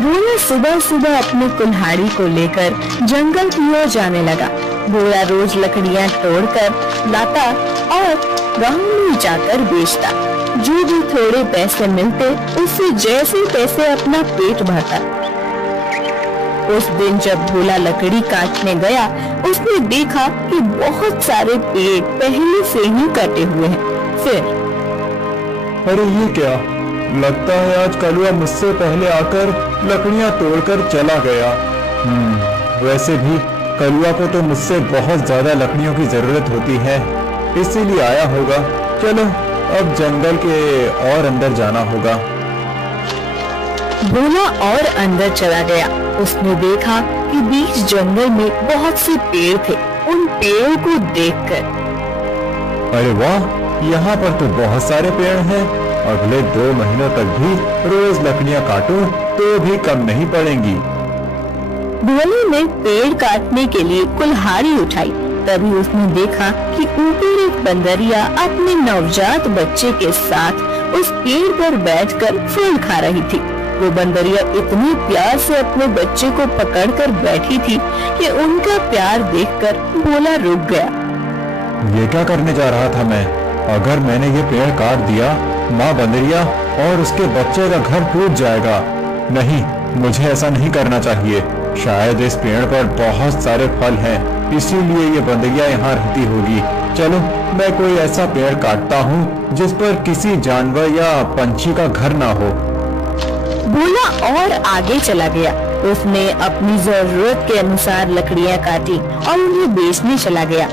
भोला सुबह सुबह अपनी कुल्हाड़ी को लेकर जंगल की ओर जाने लगा। भोला रोज लकड़ियां तोड़कर लाता और गांव में जाकर बेचता। जो भी थोड़े पैसे मिलते उससे जैसे तैसे अपना पेट भरता। उस दिन जब भोला लकड़ी काटने गया, उसने देखा कि बहुत सारे पेड़ पहले से ही कटे हुए हैं। फिर अरे ये क्या, लगता है आज कलुआ मुझसे पहले आकर लकड़ियां तोड़कर चला गया। वैसे भी कलुआ को तो मुझसे बहुत ज्यादा लकड़ियों की जरूरत होती है, इसीलिए आया होगा। चलो अब जंगल के और अंदर जाना होगा। भोला और अंदर चला गया। उसने देखा कि बीच जंगल में बहुत से पेड़ थे। उन पेड़ों को देखकर, अरे वाह, यहाँ पर तो बहुत सारे पेड़ हैं। अगले 2 महीनों तक भी रोज लकड़ियाँ काटूं तो भी कम नहीं पड़ेंगी। भोले ने पेड़ काटने के लिए कुल्हाड़ी उठाई। तभी उसने देखा कि ऊपर एक बंदरिया अपने नवजात बच्चे के साथ उस पेड़ पर बैठकर फूल खा रही थी। वो बंदरिया इतने प्यार से अपने बच्चे को पकड़कर बैठी थी कि उनका प्यार देखकर भोला रुक गया। ये क्या करने जा रहा था मैं? अगर मैंने ये पेड़ काट दिया, माँ बंदरिया और उसके बच्चे का घर टूट जाएगा। नहीं, मुझे ऐसा नहीं करना चाहिए। शायद इस पेड़ पर बहुत सारे फल हैं, इसीलिए ये बंदरिया यहाँ रहती होगी। चलो मैं कोई ऐसा पेड़ काटता हूँ जिस पर किसी जानवर या पंछी का घर ना हो। भोला और आगे चला गया। उसने अपनी जरूरत के अनुसार लकड़ियाँ काटी और उन्हें बेचने चला गया।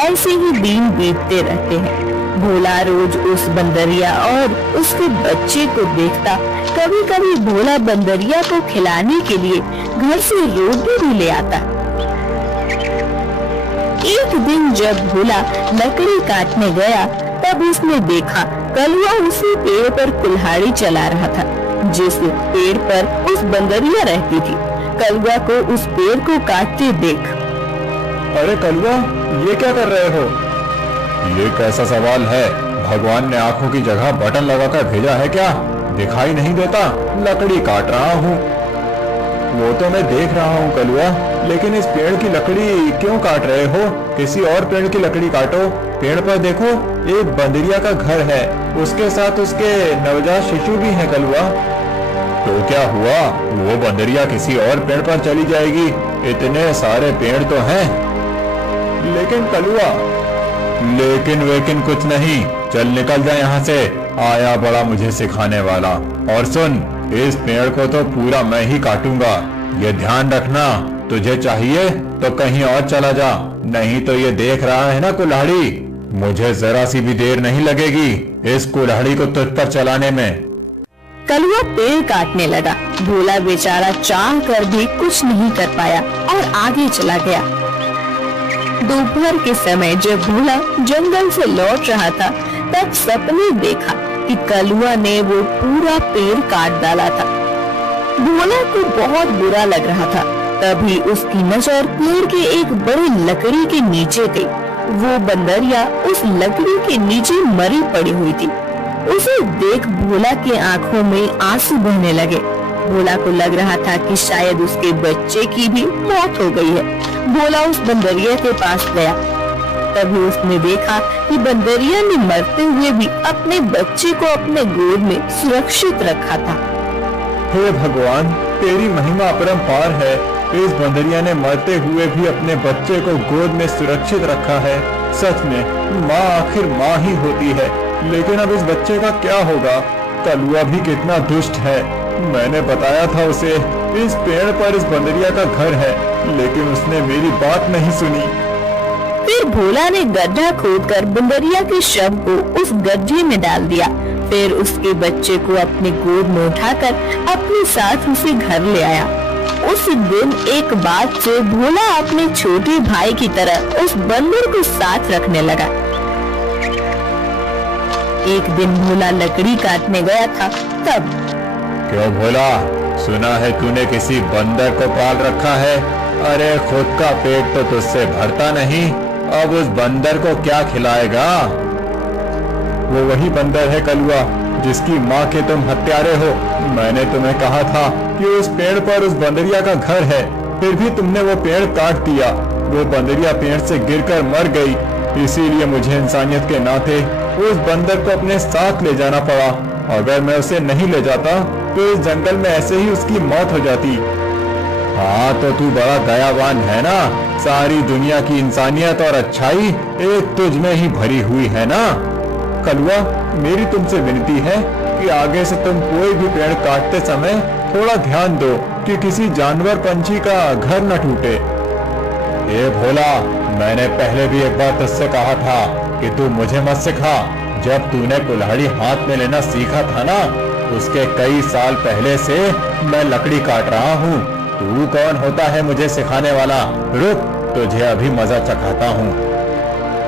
ऐसे ही दिन बीतते रहते हैं। भोला रोज उस बंदरिया और उसके बच्चे को देखता। कभी कभी भोला बंदरिया को खिलाने के लिए घर से रोटी भी ले आता। एक दिन जब भोला लकड़ी काटने गया, तब उसने देखा कलुआ उसी पेड़ पर कुल्हाड़ी चला रहा था जिस पेड़ पर उस बंदरिया रहती थी। कलुआ को उस पेड़ को काटते देख, अरे कलुआ, ये क्या कर रहे हो? ये कैसा सवाल है? भगवान ने आंखों की जगह बटन लगाकर भेजा है क्या? दिखाई नहीं देता? लकड़ी काट रहा हूँ। वो तो मैं देख रहा हूँ कलुआ, लेकिन इस पेड़ की लकड़ी क्यों काट रहे हो? किसी और पेड़ की लकड़ी काटो। पेड़ पर देखो, एक बंदरिया का घर है, उसके साथ उसके नवजात शिशु भी है कलुआ। तो क्या हुआ? वो बंदरिया किसी और पेड़ पर चली जाएगी। इतने सारे पेड़ तो हैं। लेकिन कलुआ, लेकिन वेकिन कुछ नहीं। चल निकल जा यहाँ से। आया बड़ा मुझे सिखाने वाला। और सुन, इस पेड़ को तो पूरा मैं ही काटूंगा, ये ध्यान रखना। तुझे चाहिए तो कहीं और चला जा, नहीं तो ये देख रहा है ना कुल्हाड़ी, मुझे जरा सी भी देर नहीं लगेगी इस कुल्हाड़ी को तुझ पर चलाने में। कलुआ पेड़ काटने लगा। भोला बेचारा चाह कर भी कुछ नहीं कर पाया और आगे चला गया। दोपहर के समय जब भोला जंगल से लौट रहा था, तब सपने देखा कि कलुआ ने वो पूरा पेड़ काट डाला था। भोला को बहुत बुरा लग रहा था। तभी उसकी नजर पेड़ के एक बड़ी लकड़ी के नीचे गई। वो बंदरिया उस लकड़ी के नीचे मरी पड़ी हुई थी। उसे देख भोला के आंखों में आंसू बहने लगे। भोला को लग रहा था कि शायद उसके बच्चे की भी मौत हो गई है। भोला उस बंदरिया के पास गया। तभी उसने देखा कि बंदरिया ने मरते हुए भी अपने बच्चे को अपने गोद में सुरक्षित रखा था। हे भगवान, तेरी महिमा अपरंपार है। इस बंदरिया ने मरते हुए भी अपने बच्चे को गोद में सुरक्षित रखा है। सच में माँ आखिर माँ ही होती है। लेकिन अब इस बच्चे का क्या होगा? कलुआ भी कितना दुष्ट है। मैंने बताया था उसे इस पेड़ पर इस बंदरिया का घर है, लेकिन उसने मेरी बात नहीं सुनी। फिर भोला ने गड्ढा खोदकर बंदरिया के शव को उस गड्ढे में डाल दिया। फिर उसके बच्चे को अपने गोद में उठाकर अपने साथ उसे घर ले आया। उस दिन एक बात से भोला अपने छोटे भाई की तरह उस बंदर को साथ रखने लगा। एक दिन भोला लकड़ी काटने गया था। तब, क्यों भोला, सुना है तूने किसी बंदर को पाल रखा है? अरे खुद का पेट तो तुझसे भरता नहीं, अब उस बंदर को क्या खिलाएगा? वो वही बंदर है कलुआ जिसकी माँ के तुम हत्यारे हो। मैंने तुम्हें कहा था कि उस पेड़ पर उस बंदरिया का घर है, फिर भी तुमने वो पेड़ काट दिया। वो बंदरिया पेड़ से गिरकर मर गई, इसीलिए मुझे इंसानियत के नाते उस बंदर को अपने साथ ले जाना पड़ा। अगर मैं उसे नहीं ले जाता तो इस जंगल में ऐसे ही उसकी मौत हो जाती। हाँ तो तू बड़ा दयावान है ना, सारी दुनिया की इंसानियत और अच्छाई एक तुझ में ही भरी हुई है ना। कलुआ, मेरी तुमसे विनती है कि आगे से तुम कोई भी पेड़ काटते समय थोड़ा ध्यान दो कि किसी जानवर पंछी का घर न टूटे। ये भोला, मैंने पहले भी एक बार तुझसे कहा था कि तू मुझे मत सिखा। जब तूने कुल्हाड़ी हाथ में लेना सीखा था ना, उसके कई साल पहले से मैं लकड़ी काट रहा हूँ। तू कौन होता है मुझे सिखाने वाला? रुक, तुझे अभी मजा चखाता हूँ।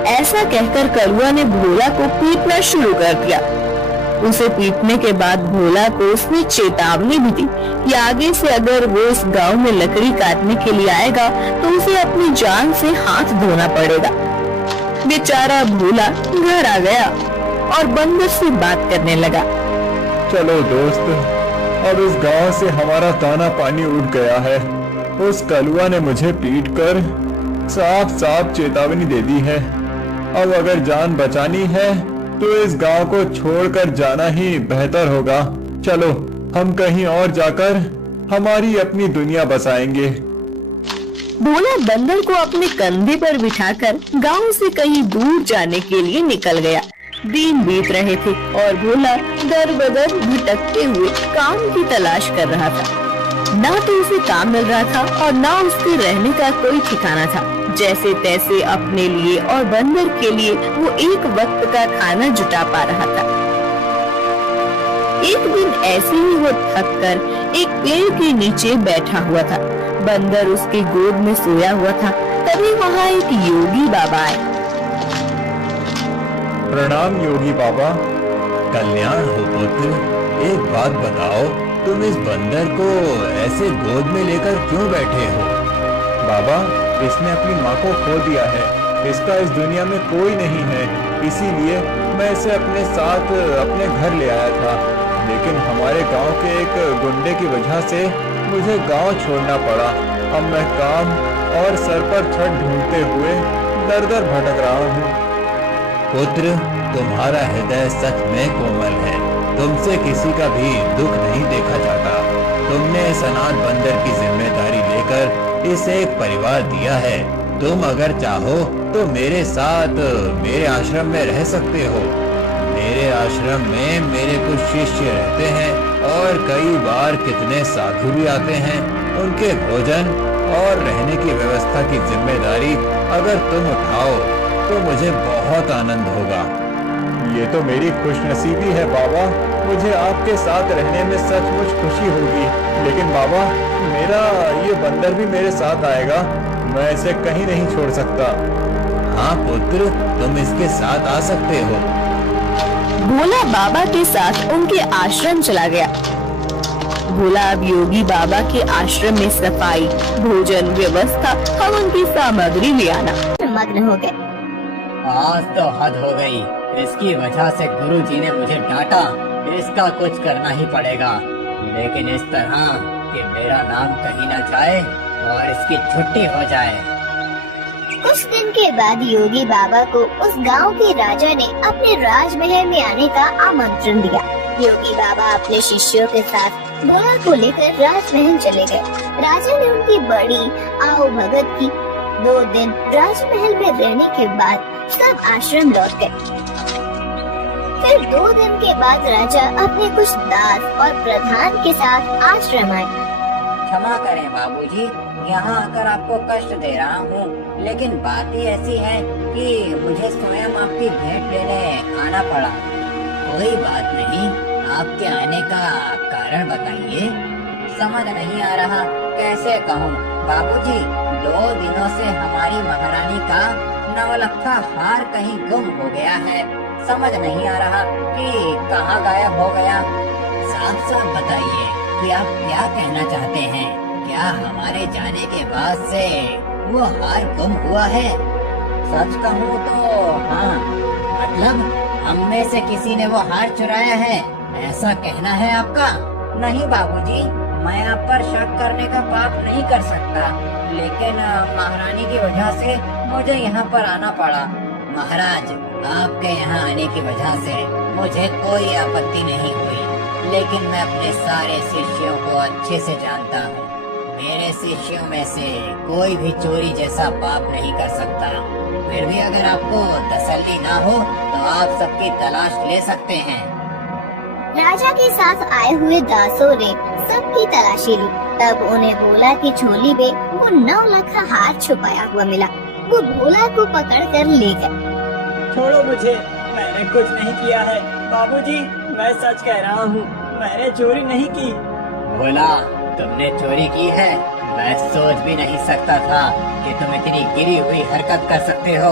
ऐसा कहकर कलुआ ने भोला को पीटना शुरू कर दिया। उसे पीटने के बाद भोला को उसने चेतावनी भी दी कि आगे से अगर वो इस गांव में लकड़ी काटने के लिए आएगा तो उसे अपनी जान से हाथ धोना पड़ेगा। बेचारा भोला घर आ गया और बंदर से बात करने लगा। चलो दोस्त, अब इस गांव से हमारा दाना पानी उठ गया है। उस कलुआ ने मुझे पीटकर साफ साफ चेतावनी दे दी है। अब अगर जान बचानी है तो इस गांव को छोड़कर जाना ही बेहतर होगा। चलो हम कहीं और जाकर हमारी अपनी दुनिया बसाएंगे। भोला बंदर को अपने कंधे पर बिठाकर गांव से कहीं दूर जाने के लिए निकल गया। दिन बीत रहे थे और भोला दर बदर भटकते हुए काम की तलाश कर रहा था। ना तो उसे काम मिल रहा था और ना उसके रहने का कोई ठिकाना था। जैसे तैसे अपने लिए और बंदर के लिए वो एक वक्त का खाना जुटा पा रहा था। एक दिन ऐसे ही वो थक कर एक पेड़ के नीचे बैठा हुआ था। बंदर उसकी गोद में सोया हुआ था। तभी वहाँ एक योगी बाबा आए। प्रणाम योगी बाबा। कल्याण हो पुत्र। एक बात बताओ, तुम इस बंदर को ऐसे गोद में लेकर क्यों बैठे हो? बाबा, इसने अपनी माँ को खो दिया है। इसका इस दुनिया में कोई नहीं है, इसीलिए मैं इसे अपने साथ अपने घर ले आया था। लेकिन हमारे गांव के एक गुंडे की वजह से मुझे गांव छोड़ना पड़ा। अब मैं काम और सर पर छत ढूंढते हुए दर दर भटक रहा हूँ। पुत्र, तुम्हारा हृदय सच में कोमल है। तुमसे किसी का भी दुख नहीं देखा जाता। तुमने इस अनाथ बंदर की जिम्मेदारी लेकर इसे एक परिवार दिया है। तुम अगर चाहो तो मेरे साथ मेरे आश्रम में रह सकते हो। मेरे आश्रम में मेरे कुछ शिष्य रहते हैं और कई बार कितने साधु भी आते हैं। उनके भोजन और रहने की व्यवस्था की जिम्मेदारी अगर तुम उठाओ तो मुझे बहुत आनंद होगा। ये तो मेरी खुशनसीबी है बाबा। मुझे आपके साथ रहने में सचमुच खुशी होगी। लेकिन बाबा, मेरा ये बंदर भी मेरे साथ आएगा। मैं इसे कहीं नहीं छोड़ सकता। हाँ पुत्र, तुम इसके साथ आ सकते हो। भोला बाबा के साथ उनके आश्रम चला गया। भोला अब योगी बाबा के आश्रम में सफाई, भोजन व्यवस्था, हवन की सामग्री ले आना मग्न हो गए। आज तो हद हो गई। इसकी वजह से गुरुजी ने मुझे डांटा। इसका कुछ करना ही पड़ेगा, लेकिन इस तरह कि मेरा नाम कहीं न जाए और इसकी छुट्टी हो जाए। कुछ दिन के बाद योगी बाबा को उस गांव के राजा ने अपने राजमहल में आने का आमंत्रण दिया। योगी बाबा अपने शिष्यों के साथ भोला को लेकर राजमहल चले गए। राजा ने उनकी बड़ी आओ भगत की। 2 दिन राजमहल में रहने के बाद सब आश्रम लौट गए। फिर 2 दिन के बाद राजा अपने कुछ दास और प्रधान के साथ आश्रम आए। क्षमा करें बाबूजी, यहाँ आकर आपको कष्ट दे रहा हूँ, लेकिन बात ही ऐसी है कि मुझे स्वयं आपकी भेंट लेने आना पड़ा। कोई बात नहीं, आपके आने का कारण बताइए। समझ नहीं आ रहा कैसे कहूँ बाबूजी। 2 दिनों से हमारी महारानी का नवलखा हार कहीं गुम हो गया है। समझ नहीं आ रहा कि कहाँ गायब हो गया। साफ साफ बताइए कि आप क्या कहना चाहते हैं। क्या हमारे जाने के बाद से वो हार गुम हुआ है? सच कहूँ तो हाँ, मतलब हम में से किसी ने वो हार चुराया है। ऐसा कहना है आपका? नहीं बाबूजी, मैं आप पर शक करने का पाप नहीं कर सकता, लेकिन महारानी की वजह से मुझे यहाँ पर आना पड़ा। महाराज, आपके यहाँ आने की वजह से मुझे कोई आपत्ति नहीं हुई, लेकिन मैं अपने सारे शिष्यों को अच्छे से जानता हूँ। मेरे शिष्यों में से कोई भी चोरी जैसा पाप नहीं कर सकता। फिर भी अगर आपको तसल्ली ना हो तो आप सबकी तलाश ले सकते हैं। राजा के साथ आए हुए दासों ने सबकी तलाशी ली। तब उन्हें भोला की झोली में वो 9 लाख का हार छुपाया हुआ मिला। वो भोला को पकड़कर ले गए। छोड़ो मुझे, मैंने कुछ नहीं किया है। बाबूजी, मैं सच कह रहा हूँ, मैंने चोरी नहीं की। भोला, तुमने चोरी की है? मैं सोच भी नहीं सकता था कि तुम इतनी गिरी हुई हरकत कर सकते हो।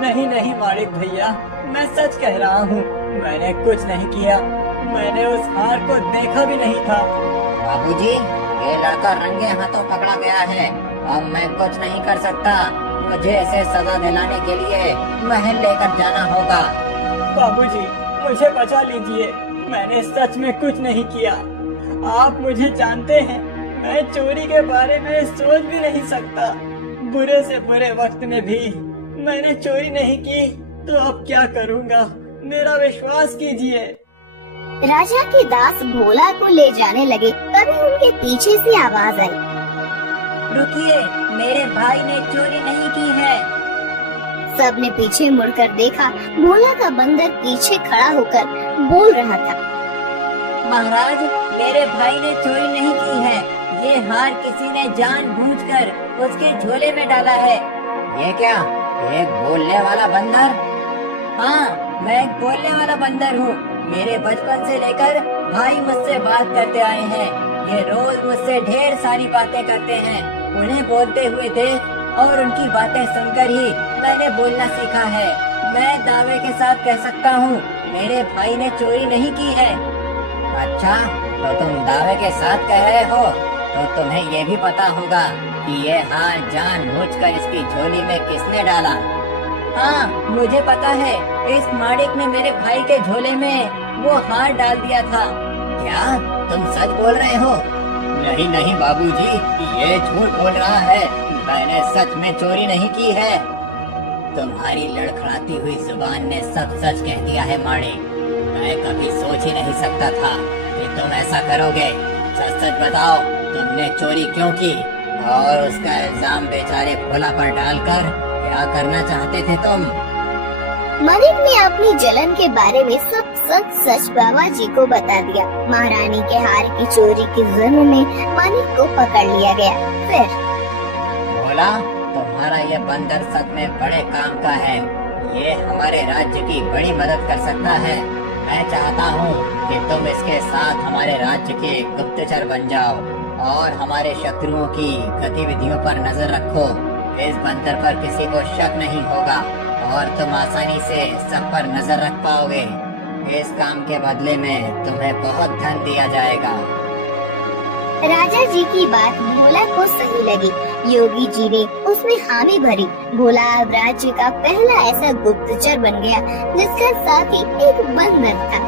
नहीं नहीं मालिक भैया, मैं सच कह रहा हूँ, मैंने कुछ नहीं किया। मैंने उस हार को देखा भी नहीं था। बाबूजी, ये लड़का रंगे हाथों पकड़ा गया है। अब मैं कुछ नहीं कर सकता। मुझे इसे सजा दिलाने के लिए महल लेकर जाना होगा। बाबूजी, मुझे बचा लीजिए, मैंने सच में कुछ नहीं किया। आप मुझे जानते हैं, मैं चोरी के बारे में सोच भी नहीं सकता। बुरे से बुरे वक्त में भी मैंने चोरी नहीं की, तो अब क्या करूँगा? मेरा विश्वास कीजिए। राजा के दास भोला को ले जाने लगे। तभी उनके पीछे से आवाज आई। रुकिए, मेरे भाई ने चोरी नहीं की है। सबने पीछे मुड़कर देखा। भोला का बंदर पीछे खड़ा होकर बोल रहा था। महाराज, मेरे भाई ने चोरी नहीं की है। ये हार किसी ने जानबूझकर उसके झोले में डाला है। ये क्या, एक बोलने वाला बंदर? हाँ, मैं एक बोलने वाला बंदर हूँ। मेरे बचपन से लेकर भाई मुझसे बात करते आए हैं। ये रोज मुझसे ढेर सारी बातें करते हैं। उन्हें बोलते हुए देख और उनकी बातें सुनकर ही मैंने बोलना सीखा है। मैं दावे के साथ कह सकता हूँ, मेरे भाई ने चोरी नहीं की है। अच्छा, तो तुम दावे के साथ कह रहे हो, तो तुम्हें ये भी पता होगा कि ये हार जानबूझकर इसकी झोली में किसने डाला? हाँ, मुझे पता है। इस माड़िक ने मेरे भाई के झोले में वो हार डाल दिया था। क्या तुम सच बोल रहे हो? नहीं नहीं बाबूजी, ये झूठ बोल रहा है। मैंने सच में चोरी नहीं की है। तुम्हारी लड़खड़ाती हुई जुबान ने सब सच कह दिया है माड़िक। मैं कभी सोच ही नहीं सकता था कि तुम ऐसा करोगे। सच सच बताओ, तुमने चोरी क्यों की? और उसका इल्जाम बेचारे भोला पर डालकर क्या करना चाहते थे तुम? मालिक ने अपनी जलन के बारे में सब सच बाबा जी को बता दिया। महारानी के हार की चोरी के जुर्म में मालिक को पकड़ लिया गया। फिर भोला, तुम्हारा ये बंदर सच में बड़े काम का है। ये हमारे राज्य की बड़ी मदद कर सकता है। मैं चाहता हूँ कि तुम इसके साथ हमारे राज्य के गुप्तचर बन जाओ और हमारे शत्रुओं की गतिविधियों पर नजर रखो। इस बंदर पर किसी को शक नहीं होगा और तुम आसानी से सब पर नजर रख पाओगे। इस काम के बदले में तुम्हें बहुत धन दिया जाएगा। राजा जी की बात भोला को सही लगी। योगी जी ने उसमें हामी भरी। भोला अब राज्य का पहला ऐसा गुप्तचर बन गया जिसका साथी एक बंदर था।